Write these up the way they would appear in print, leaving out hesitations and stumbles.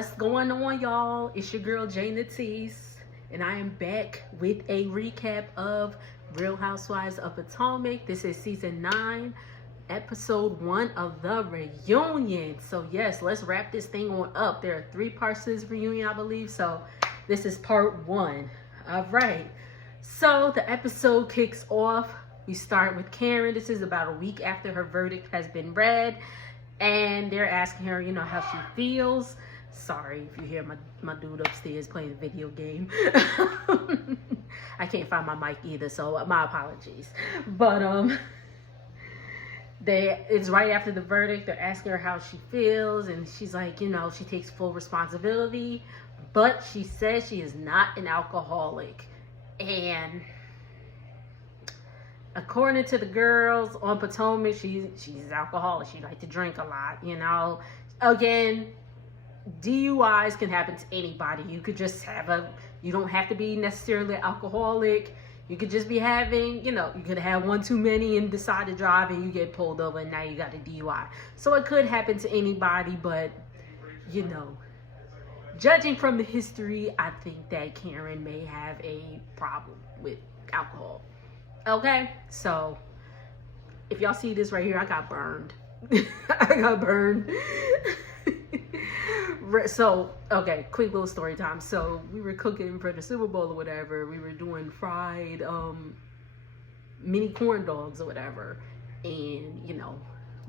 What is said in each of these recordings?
What's going on, y'all? It's your girl Jay Natisse, and I am back with a recap of Real Housewives of Potomac. This is season 9, episode 1 of the reunion. So yes, let's wrap this thing on up. There are 3 parts to this reunion, I believe. So this is part 1. All right. So the episode kicks off. We start with Karen. This is about a week after her verdict has been read, and they're asking her, how she feels. Sorry if you hear my dude upstairs playing a video game. I can't find my mic either, so my apologies. But it's right after the verdict. They're asking her how she feels, and she's like, she takes full responsibility, but she says she is not an alcoholic. And according to the girls on Potomac, she's alcoholic. She likes to drink a lot, Again, DUIs can happen to anybody. You could just you don't have to be necessarily alcoholic. You could just be having, you could have one too many and decide to drive and you get pulled over and now you got a DUI. So it could happen to anybody, but, judging from the history, I think that Karen may have a problem with alcohol. Okay, so if y'all see this right here, I got burned. I got burned. So, okay, quick little story time. So we were cooking for the Super Bowl or whatever. We were doing fried mini corn dogs or whatever. And,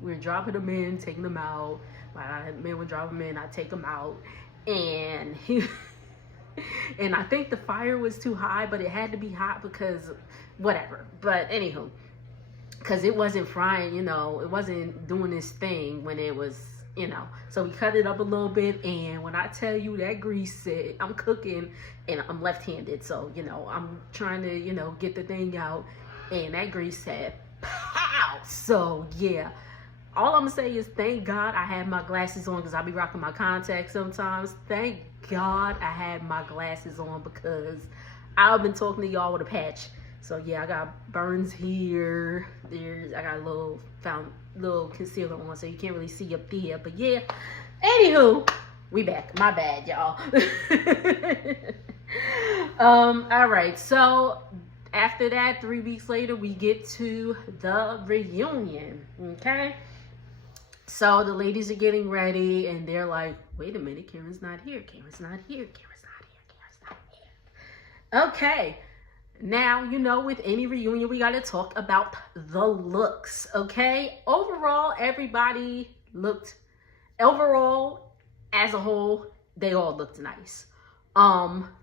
we were dropping them in, taking them out. My man would drop them in, I'd take them out. And and I think the fire was too high, but it had to be hot because whatever. But anywho, because it wasn't frying, it wasn't doing this thing when it was, so we cut it up a little bit. And when I tell you that grease said, I'm cooking and I'm left-handed, so I'm trying to get the thing out, and that grease said pow. So yeah, all I'm gonna say is thank God I had my glasses on, because I'll be rocking my contacts sometimes. Thank God I had my glasses on, because I've been talking to y'all with a patch. So yeah, I got burns here. I got a little concealer on, so you can't really see up there. But yeah, anywho, we back. My bad, y'all. All right. So after that, 3 weeks later, we get to the reunion. Okay. So the ladies are getting ready, and they're like, "Wait a minute, Karen's not here. Karen's not here. Karen's not here. Karen's not here." Okay. Now, with any reunion, we got to talk about the looks, okay? Overall, as a whole, they all looked nice.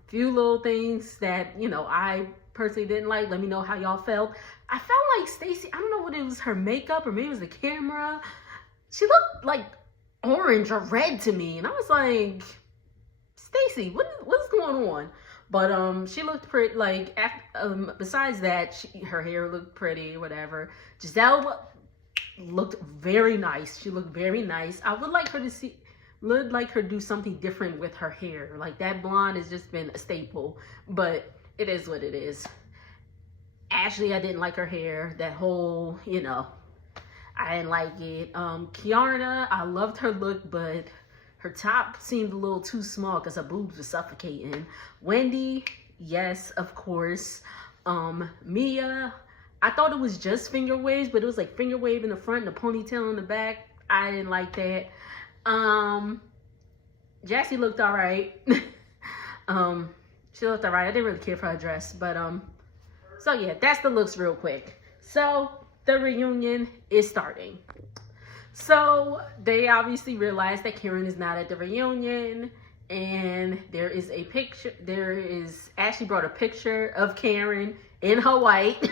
Few little things that, I personally didn't like. Let me know how y'all felt. I felt like Stacey, I don't know what it was, her makeup, or maybe it was the camera. She looked like orange or red to me. And I was like, Stacey, what's going on? But she looked pretty, besides that, her hair looked pretty, whatever. Giselle looked very nice. She looked very nice. I would like her to do something different with her hair. Like, that blonde has just been a staple, but it is what it is. Ashley, I didn't like her hair. That whole, I didn't like it. Kiana, I loved her look, but her top seemed a little too small because her boobs were suffocating. Wendy, yes, of course. Mia, I thought it was just finger waves, but it was like finger wave in the front and a ponytail in the back. I didn't like that. Jassy looked all right. She looked all right. I didn't really care for her dress, but so yeah, that's the looks real quick. So the reunion is starting. So they obviously realize that Karen is not at the reunion, and there is a picture. Ashley brought a picture of Karen in her white. I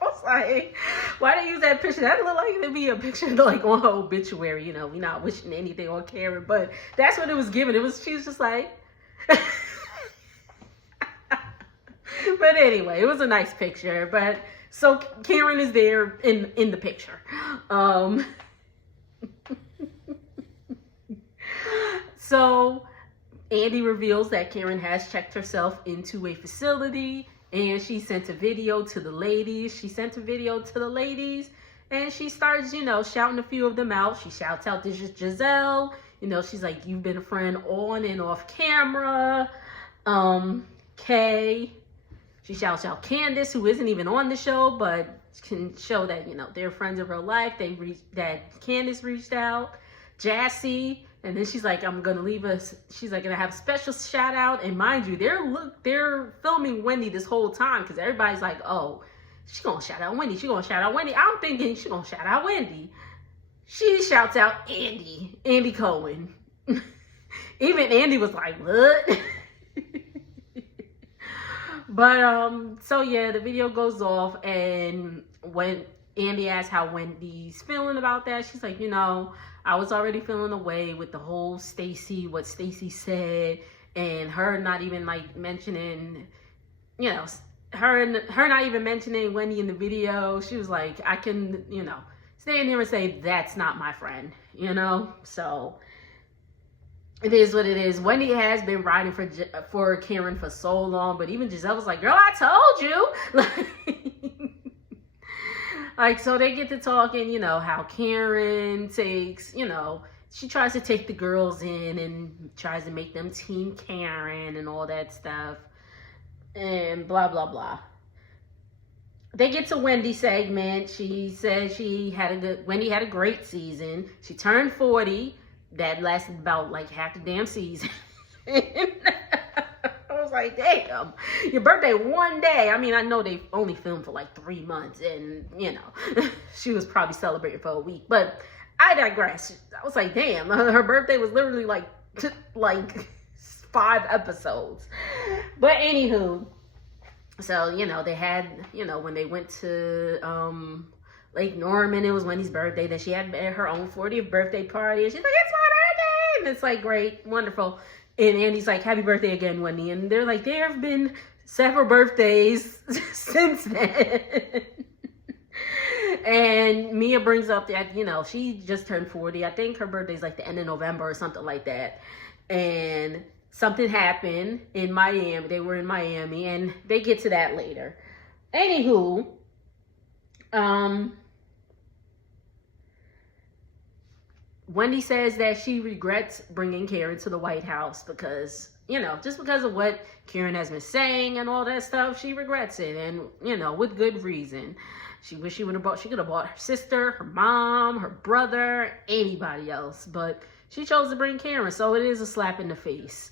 was like, why they use that picture? That looked like it'd be a picture like on her obituary. We're not wishing anything on Karen, but that's what it was given. She was just like, but anyway, it was a nice picture. But so Karen is there in the picture. So Andy reveals that Karen has checked herself into a facility, and she sent a video to the ladies. And she starts, shouting a few of them out. She shouts out, "This is Giselle. You know, she's like, you've been a friend on and off camera. Kay, she shouts out Candace, who isn't even on the show, but can show that, you know, they're friends of her life. That Candace reached out. Jassy, and then she's like, I'm gonna leave us. She's like, gonna have a special shout out. And mind you, they're filming Wendy this whole time because everybody's like, oh, she's gonna shout out Wendy. She's gonna shout out Wendy. I'm thinking she's gonna shout out Wendy. She shouts out Andy Cohen. Even Andy was like, what? But so yeah, the video goes off, and when Andy asks how Wendy's feeling about that, she's like, you know, I was already feeling away with the whole what Stacey said, and her not even like mentioning, you know, her not even mentioning Wendy in the video. She was like, I can, you know, stand here and say that's not my friend, you know. So it is what it is. Wendy has been riding for Karen for so long, but even Giselle was like, girl, I told you. Like, so they get to talking, you know, how Karen takes, you know, she tries to take the girls in and tries to make them team Karen and all that stuff and blah, blah, blah. They get to Wendy's segment. She says Wendy had a great season. She turned 40. That lasted about like half the damn season. I was like, damn, your birthday one day. I mean, I know they only filmed for like 3 months, and you know, she was probably celebrating for a week, but I digress. I was like, damn, her birthday was literally like 5 episodes. But anywho, so, you know, they had, you know, when they went to Lake Norman, it was Wendy's birthday, that she had her own 40th birthday party, and she's like, it's my birthday, and it's like, great, wonderful. And Andy's like, happy birthday again, Wendy. And they're like, there have been several birthdays since then. And Mia brings up that, you know, she just turned 40. I think her birthday's like the end of November or something like that. And something happened in Miami. They were in Miami, and they get to that later. Anywho, Wendy says that she regrets bringing Karen to the White House because, you know, just because of what Karen has been saying and all that stuff, she regrets it, and, you know, with good reason. She wish she could have bought her sister, her mom, her brother, anybody else, but she chose to bring Karen, so it is a slap in the face.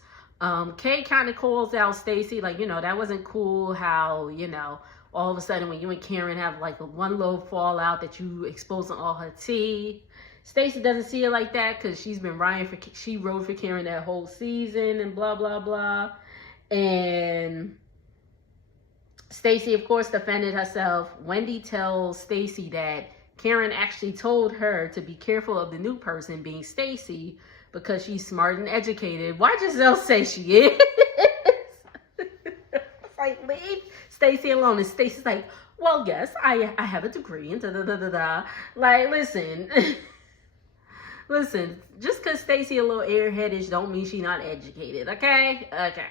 Kay kind of calls out Stacey, like, you know, that wasn't cool how, you know, all of a sudden when you and Karen have like one little fallout that you exposing all her tea. Stacey doesn't see it like that because she rode for Karen that whole season and blah, blah, blah. And Stacey, of course, defended herself. Wendy tells Stacey that Karen actually told her to be careful of the new person, being Stacey, because she's smart and educated. Why Giselle say she is? It's like, leave Stacey alone. And Stacey's like, well, yes, I have a degree and da-da-da-da-da. Like, listen. Listen, just because Stacey a little airheadish don't mean she not educated, okay? Okay.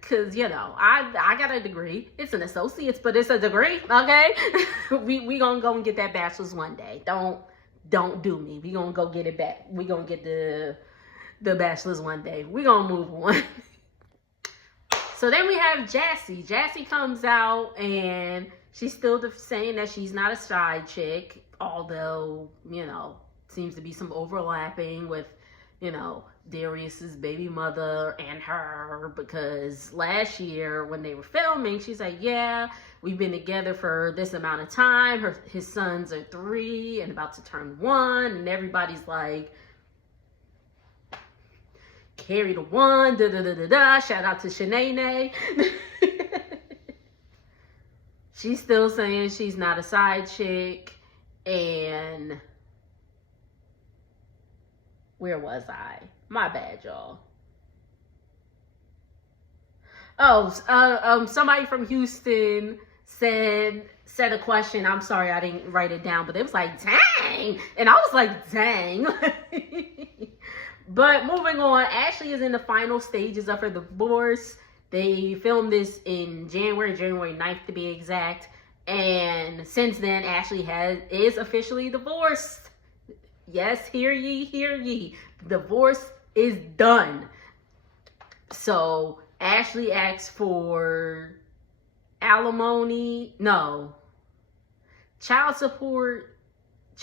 Because, you know, I got a degree. It's an associate's, but it's a degree, okay? we gonna go and get that bachelor's one day. Don't do me. We gonna go get it back. We gonna get the bachelor's one day. We gonna move on. So then we have Jassy. Jassy comes out, and she's still saying that she's not a side chick. Although, you know, seems to be some overlapping with, you know, Darius's baby mother and her, because last year when they were filming, she's like, yeah, we've been together for this amount of time. His sons are 3 and about to turn 1, and everybody's like, carry the one, da-da-da-da-da, shout out to Shanae. She's still saying she's not a side chick. And where was I? My bad, y'all. Oh, somebody from Houston said a question. I'm sorry I didn't write it down, but it was like, dang. And I was like, dang. But moving on, Ashley is in the final stages of her divorce. They filmed this in January 9th to be exact. And since then, Ashley is officially divorced. Yes, hear ye, hear ye. Divorce is done. So Ashley asked for alimony. No. Child support,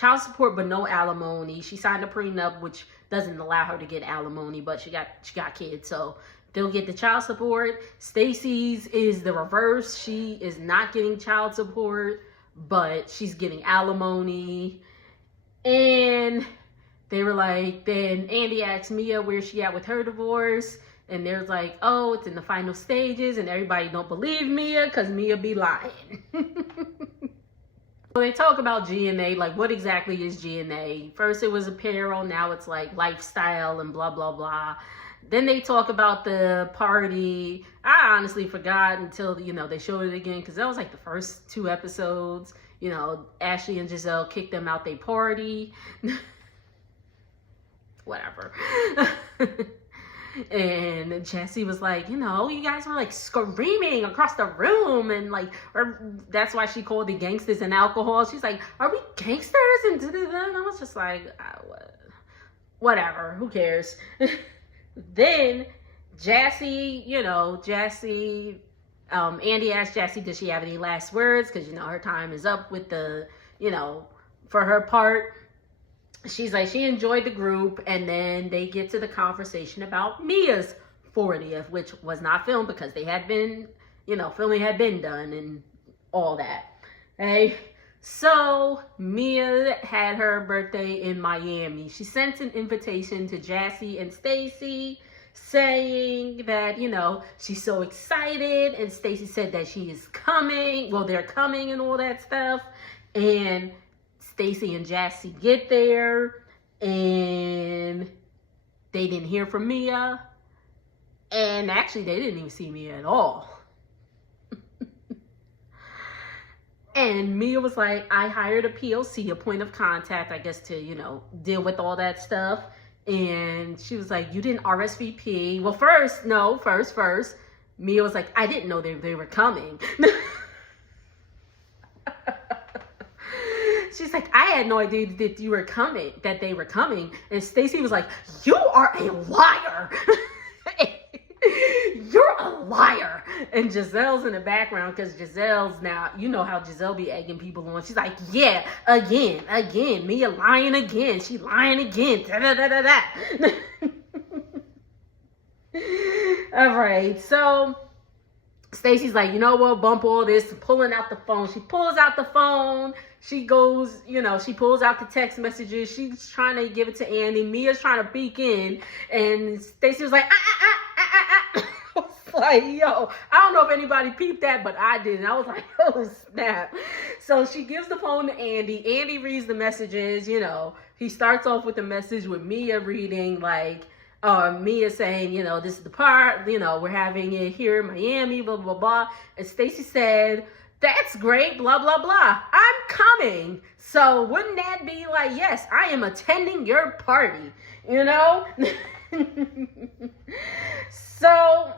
but no alimony. She signed a prenup, which doesn't allow her to get alimony, but she got kids, so they'll get the child support. Stacey's is the reverse. She is not getting child support, but she's getting alimony. And they were like, then Andy asked Mia where she at with her divorce, and there's like, oh, it's in the final stages, and everybody don't believe Mia because Mia be lying. Well, they talk about G&A, like what exactly is G&A? First it was apparel, now it's like lifestyle and blah, blah, blah. Then they talk about the party. I honestly forgot until, you know, they showed it again, because that was like the first 2 episodes. You know, Ashley and Giselle kicked them out their party. Whatever. And Jessie was like, you know, you guys were like screaming across the room, and like, or that's why she called the gangsters and alcohol. She's like, are we gangsters? And I was just like, whatever, who cares? Then Andy asked Jessie, does she have any last words? Because, you know, her time is up with the, you know, for her part. She's like, she enjoyed the group, and then they get to the conversation about Mia's 40th, which was not filmed because they had been, you know, filming had been done and all that. Okay, so Mia had her birthday in Miami. She sent an invitation to Jassy and Stacey saying that, you know, she's so excited, and Stacey said that she is coming. Well, they're coming and all that stuff, and Stacey and Jassy get there, and they didn't hear from Mia, and actually they didn't even see Mia at all. And Mia was like, I hired a POC, a point of contact, I guess, to, you know, deal with all that stuff. And she was like, you didn't RSVP. Well, first, Mia was like, I didn't know they were coming. She's like, I had no idea that they were coming. And Stacey was like, you are a liar. You're a liar. And Giselle's in the background, because Giselle's now, you know how Giselle be egging people on. She's like, yeah, again, Mia lying again. She lying again. Da-da-da-da-da. All right, so Stacey's like, you know what, bump all this, pulling out the phone. She pulls out the phone. She goes, you know, she pulls out the text messages. She's trying to give it to Andy. Mia's trying to peek in. And Stacey was like, I was like, yo, I don't know if anybody peeped that, but I did. And I was like, oh, snap. So she gives the phone to Andy. Andy reads the messages, you know. He starts off with the message with Mia reading, like, Mia saying, you know, this is the part, you know, we're having it here in Miami, blah, blah, blah. And Stacey said, that's great, blah, blah, blah. I'm coming. So wouldn't that be like, yes, I am attending your party, you know? So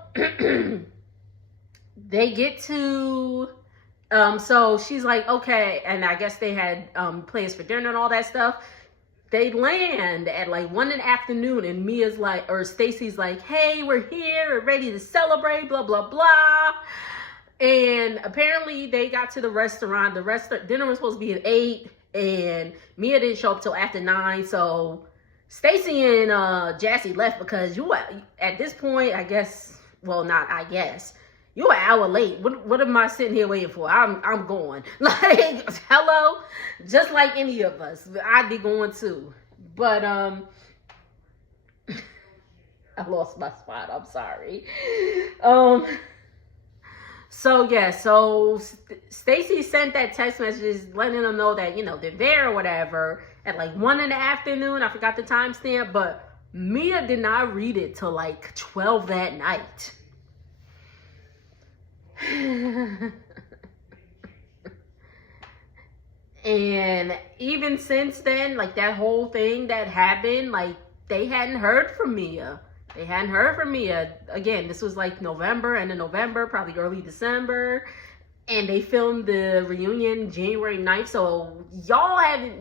they get to, so she's like, okay. And I guess they had plans for dinner and all that stuff. They land at like 1 in the afternoon, and Mia's like, or Stacey's like, hey, we're here, we're ready to celebrate, blah, blah, blah. And apparently they got to the restaurant. Dinner was supposed to be at 8, and Mia didn't show up till after 9. So Stacey and Jassy left, because you at this point, I guess, well, not I guess, you an hour late. What am I sitting here waiting for? I'm going. Like, hello? Just like any of us. I'd be going too. But I lost my spot. I'm sorry. So yeah, so Stacey sent that text message letting them know that, you know, they're there or whatever at like 1 in the afternoon. I forgot the timestamp, but Mia did not read it till like 12 that night. And even since then, like that whole thing that happened, like they hadn't heard from Mia. Again, this was like November, end of November, probably early December. And they filmed the reunion January 9th. So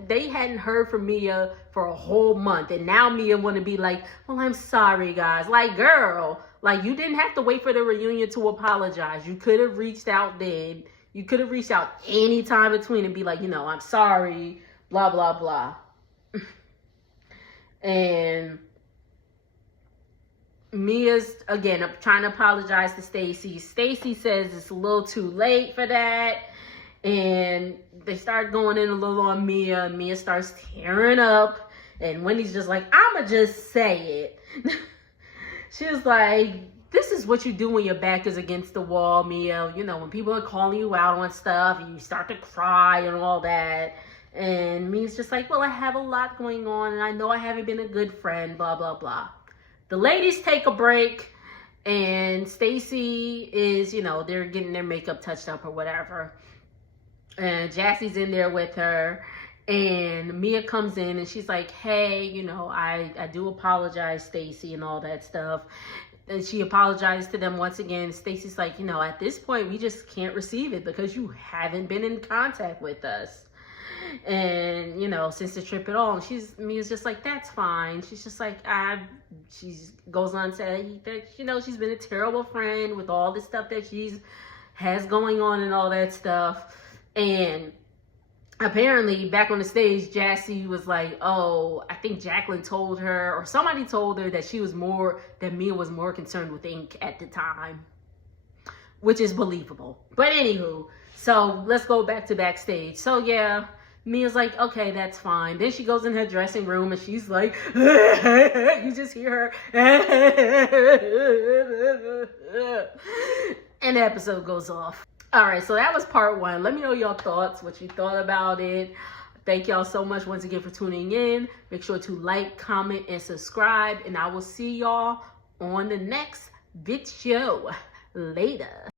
they hadn't heard from Mia for a whole month. And now Mia want to be like, well, I'm sorry, guys. Like, girl, like, you didn't have to wait for the reunion to apologize. You could have reached out then. You could have reached out any time between and be like, I'm sorry, blah, blah, blah. And Mia's, again, trying to apologize to Stacy. Stacy says it's a little too late for that. And they start going in a little on Mia. And Mia starts tearing up. And Wendy's just like, I'ma just say it. She was like, this is what you do when your back is against the wall, Mia. When people are calling you out on stuff and you start to cry and all that. And Mia's just like, well, I have a lot going on. And I know I haven't been a good friend, blah, blah, blah. The ladies take a break, and Stacy is, they're getting their makeup touched up or whatever. And Jassie's in there with her, and Mia comes in, and she's like, hey, I do apologize, Stacy, and all that stuff. And she apologized to them once again. Stacy's like, at this point, we just can't receive it because you haven't been in contact with us. And since the trip at all, Mia's just like, that's fine. She's just like, she goes on to say that she's been a terrible friend with all the stuff that has going on and all that stuff. And apparently back on the stage, Jassie was like, oh, I think Jacqueline told her, or somebody told her that Mia was more concerned with ink at the time, which is believable. But anywho, so let's go back to backstage. So yeah, Mia's like, okay, that's fine. Then she goes in her dressing room and she's like, you just hear her. And the episode goes off. All right, so that was part 1. Let me know your thoughts, what you thought about it. Thank y'all so much once again for tuning in. Make sure to like, comment, and subscribe. And I will see y'all on the next video. Later.